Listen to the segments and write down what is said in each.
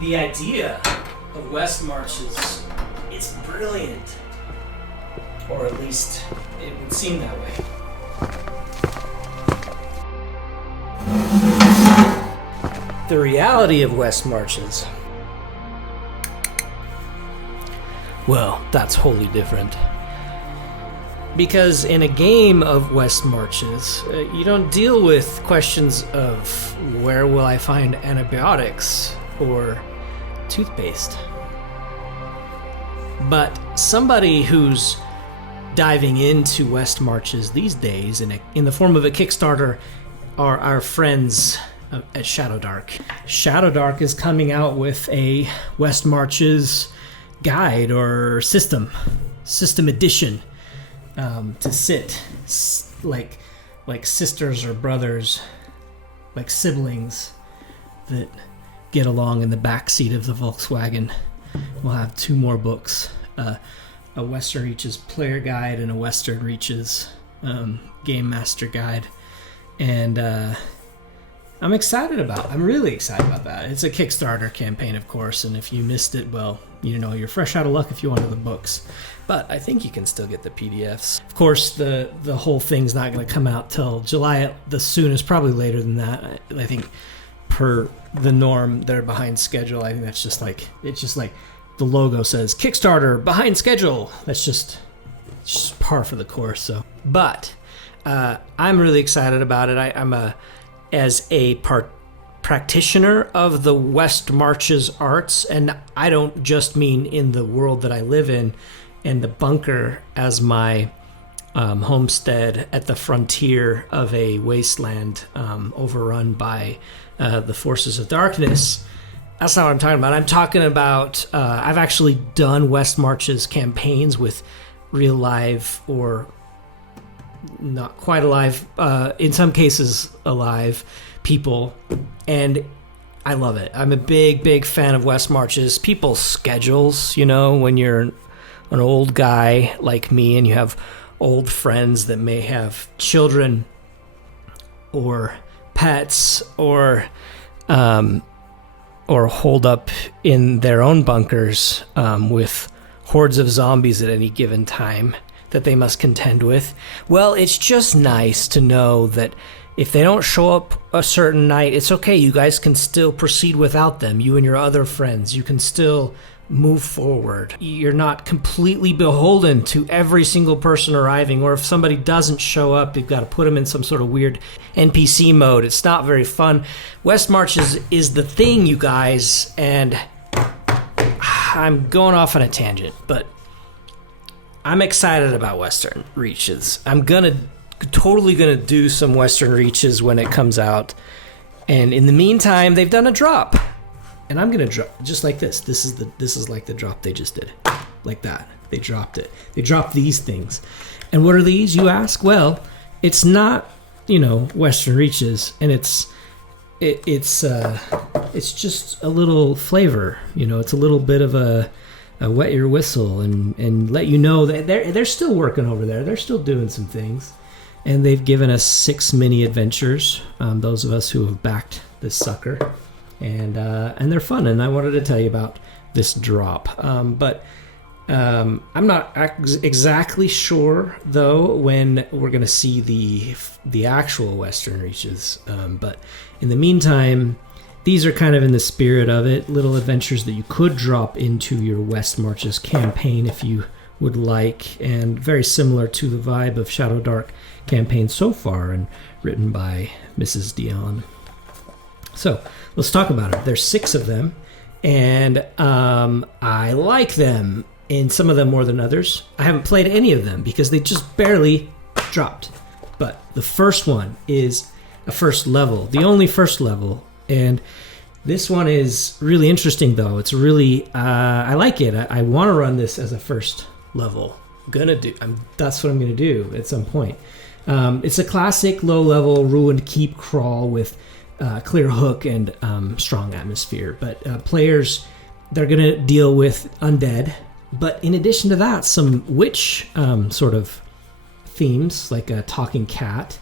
The idea of West Marches is brilliant. Or at least it would seem that way. The reality of West Marches, well, that's wholly different. Because in a game of West Marches, you don't deal with questions of where will I find antibiotics or toothpaste. But somebody who's diving into West Marches these days in the form of a Kickstarter are our friends at Shadowdark. Shadowdark is coming out with a West Marches guide or system edition to sit like sisters or brothers, like siblings that get along in the back seat of the Volkswagen. We'll have 2 more books, a Western Reaches player guide and a Western Reaches game master guide. And I'm really excited about that. It's a Kickstarter campaign, of course, and if you missed it, well, you're fresh out of luck if you wanted the books. But I think you can still get the PDFs. Of course, the whole thing's not going to come out till July at the soonest, probably later than that. I think per the norm, they're behind schedule. I think that's just like the logo says Kickstarter behind schedule. It's just par for the course. So, but I'm really excited about it. As a practitioner of the West Marches arts, and I don't just mean in the world that I live in, and the bunker as my homestead at the frontier of a wasteland overrun by the forces of darkness. That's not what I'm talking about. I'm talking about I've actually done West Marches campaigns with real live or not quite alive, in some cases alive people, and I love it. I'm a big fan of West Marches. People's schedules, when you're an old guy like me and you have old friends that may have children or pets or holed up in their own bunkers with hordes of zombies at any given time that they must contend with. Well, it's just nice to know that if they don't show up a certain night, it's okay. You guys can still proceed without them. You and your other friends, you can still move forward. You're not completely beholden to every single person arriving, or if somebody doesn't show up, you've got to put them in some sort of weird NPC mode. It's not very fun. West Marches is the thing, you guys, and I'm going off on a tangent, but I'm excited about Western Reaches. I'm totally gonna do some Western Reaches when it comes out, and in the meantime, they've done a drop, and I'm gonna drop just like this. This is like the drop they just did, like that. They dropped it. They dropped these things, and what are these, you ask? Well, it's not Western Reaches, and it's just a little flavor. It's a little bit of a wet your whistle and let you know that they're still working over there. They're still doing some things. And they've given us 6 mini adventures, those of us who have backed this sucker. And they're fun, and I wanted to tell you about this drop. But I'm not exactly sure, though, when we're going to see the actual Western Reaches. But in the meantime, these are kind of in the spirit of it, little adventures that you could drop into your West Marches campaign if you would like, and very similar to the vibe of Shadowdark campaign so far, and written by Mrs. Dion. So let's talk about it. There's 6 of them, and I like them, and some of them more than others. I haven't played any of them because they just barely dropped. But the first one is a first level, the only first level. And this one is really interesting, though. It's really, I like it. I want to run this as a first level. That's what I'm going to do at some point. It's a classic low-level ruined keep crawl with clear hook and strong atmosphere. But players, they're going to deal with undead. But in addition to that, some witch sort of themes, like a talking cat,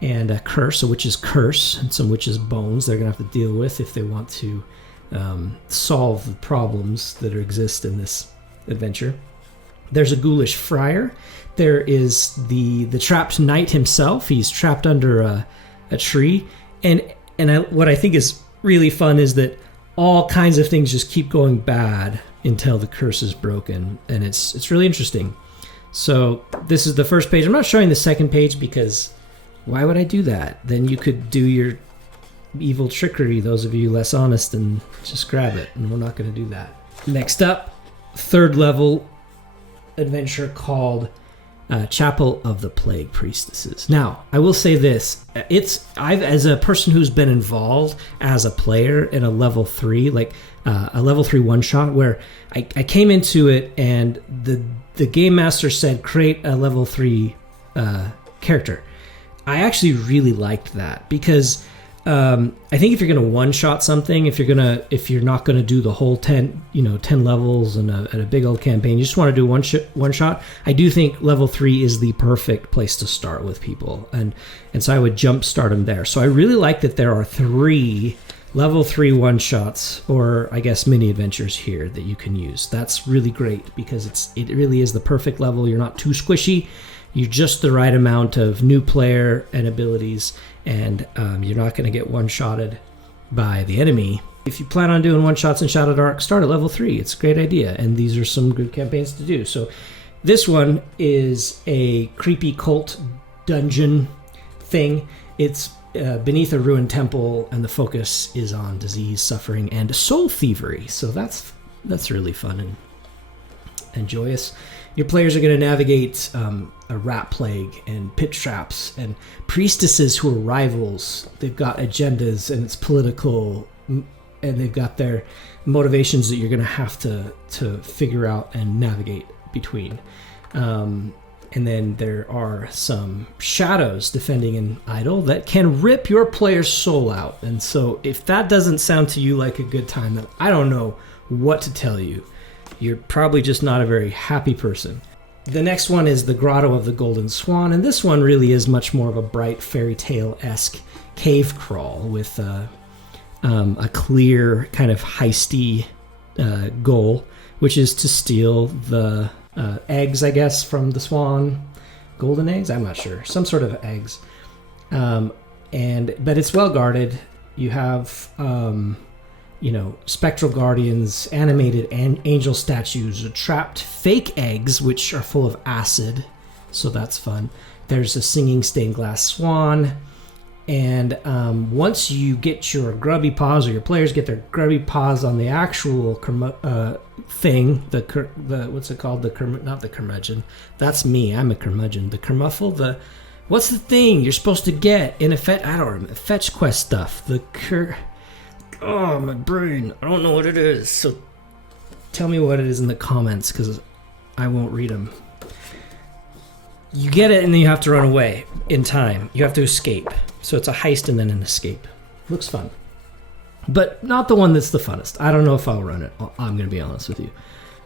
and a witch's curse, and some witch's bones they're going to have to deal with if they want to solve the problems that exist in this adventure. There's a ghoulish friar. There is the trapped knight himself. He's trapped under a tree. What I think is really fun is that all kinds of things just keep going bad until the curse is broken, and it's really interesting. So this is the first page. I'm not showing the second page because why would I do that? Then you could do your evil trickery, those of you less honest, and just grab it, and we're not going to do that. Next up, third level adventure called Chapel of the Plague Priestesses. Now, I will say this: I've, as a person who's been involved as a player in a level 3, like a level 3 one shot, where I came into it and the game master said create a level 3 character. I actually really liked that because I think if you're gonna one shot something, if you're not gonna do the whole 10 levels and a big old campaign, you just want to do one shot. I do think level 3 is the perfect place to start with people, and so I would jump start them there. So I really like that there are 3 level 3 one shots, or I guess mini adventures here that you can use. That's really great because it really is the perfect level. You're not too squishy. You're just the right amount of new player and abilities, and you're not going to get one-shotted by the enemy. If you plan on doing one-shots in Shadowdark, start at level 3. It's a great idea, and these are some good campaigns to do. So this one is a creepy cult dungeon thing. It's beneath a ruined temple, and the focus is on disease, suffering, and soul thievery. So that's really fun and joyous. Your players are going to navigate a rat plague and pit traps and priestesses who are rivals. They've got agendas, and it's political, and they've got their motivations that you're going to have to figure out and navigate between. And then there are some shadows defending an idol that can rip your player's soul out. And so if that doesn't sound to you like a good time, then I don't know what to tell you. You're probably just not a very happy person. The next one is the Grotto of the Golden Swan, and this one really is much more of a bright fairy tale-esque cave crawl with a clear kind of heisty goal, which is to steal the eggs, I guess, from the swan. Golden eggs? I'm not sure. Some sort of eggs. But it's well guarded. You have spectral guardians, animated angel statues, trapped fake eggs, which are full of acid, so that's fun. There's a singing stained glass swan, and once you get your grubby paws, or your players get their grubby paws on the actual thing, the what's it called? Not the curmudgeon. That's me. I'm a curmudgeon. The kermuffle. What's the thing you're supposed to get in a fetch quest stuff? Oh, my brain. I don't know what it is. So tell me what it is in the comments, because I won't read them. You get it, and then you have to run away in time. You have to escape. So it's a heist and then an escape. Looks fun. But not the one that's the funnest. I don't know if I'll run it. I'm going to be honest with you.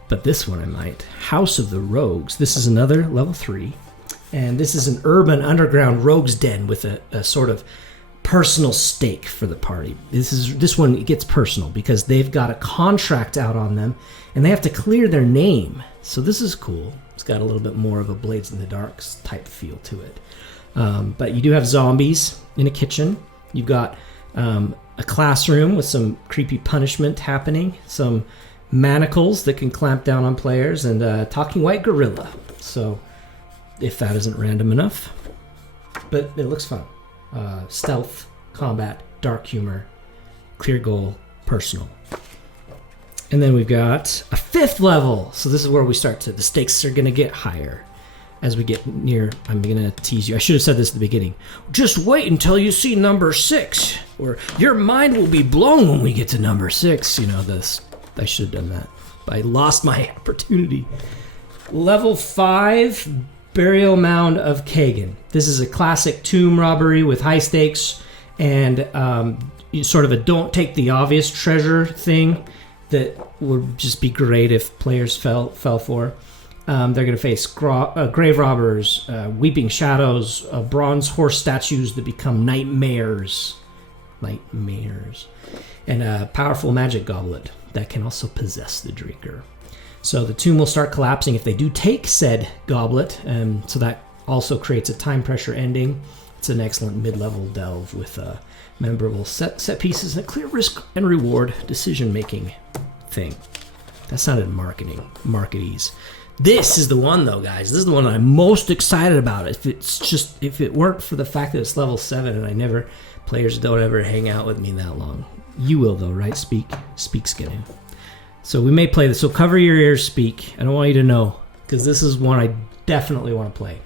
But this one I might. House of the Rogues. This is another level 3. And this is an urban underground rogues den with a sort of personal stake for the party. This one gets personal because they've got a contract out on them and they have to clear their name. So this is cool. It's got a little bit more of a Blades in the Dark type feel to it. But you do have zombies in a kitchen. You've got a classroom with some creepy punishment happening, some manacles that can clamp down on players, and a talking white gorilla. So if that isn't random enough, but it looks fun. Stealth, combat, dark humor, clear goal, personal. And then we've got a 5th level. So this is where we start the stakes are going to get higher as we get near. I'm going to tease you. I should have said this at the beginning. Just wait until you see number 6, or your mind will be blown when we get to number 6. I should have done that. I lost my opportunity. Level 5, Burial Mound of Kagan. This is a classic tomb robbery with high stakes and sort of a don't take the obvious treasure thing that would just be great if players fell for. They're going to face grave robbers, weeping shadows, bronze horse statues that become nightmares, nightmares. And a powerful magic goblet that can also possess the drinker. So the tomb will start collapsing if they do take said goblet, so that also creates a time pressure ending. It's an excellent mid-level delve with memorable set pieces and a clear risk and reward decision-making thing. That sounded marketese. This is the one though, guys. This is the one that I'm most excited about. If it weren't for the fact that it's level 7 and players don't ever hang out with me that long. You will though, right? Speak Skinny. So we may play this. So cover your ears, Speak. I don't want you to know, because this is one I definitely want to play.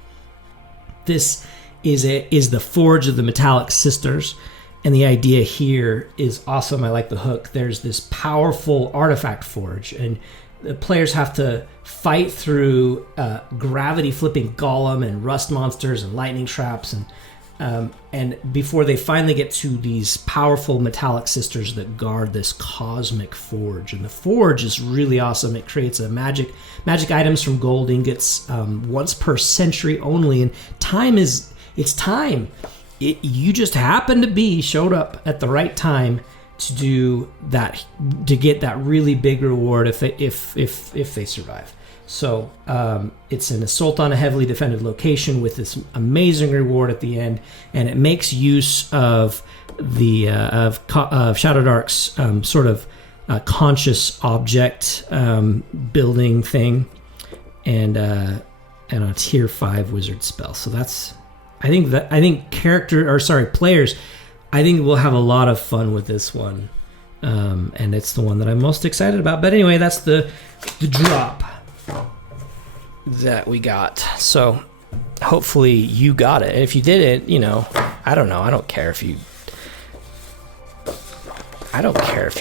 This is the Forge of the Metallic Sisters. And the idea here is awesome. I like the hook. There's this powerful artifact forge, and the players have to fight through gravity-flipping golem and rust monsters and lightning traps, and before they finally get to these powerful metallic sisters that guard this cosmic forge. And the forge is really awesome. It creates a magic items from gold ingots once per century only, and it's time. You just happen to showed up at the right time to do that, to get that really big reward if they survive. So it's an assault on a heavily defended location with this amazing reward at the end, and it makes use of the Shadowdark's sort of conscious object building thing, and a tier 5 wizard spell. So that's. I think players, I think we'll have a lot of fun with this one, and it's the one that I'm most excited about. But anyway, that's the drop that we got. So hopefully you got it. If you did it, I don't know. I don't care if you're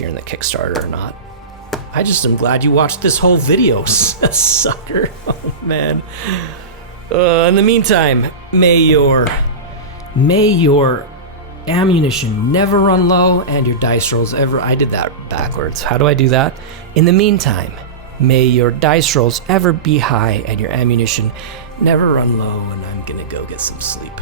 in the Kickstarter or not. I just am glad you watched this whole video, sucker. Oh man. In the meantime, may your ammunition never run low and your dice rolls ever... I did that backwards. How do I do that? In the meantime, may your dice rolls ever be high and your ammunition never run low, and I'm gonna go get some sleep.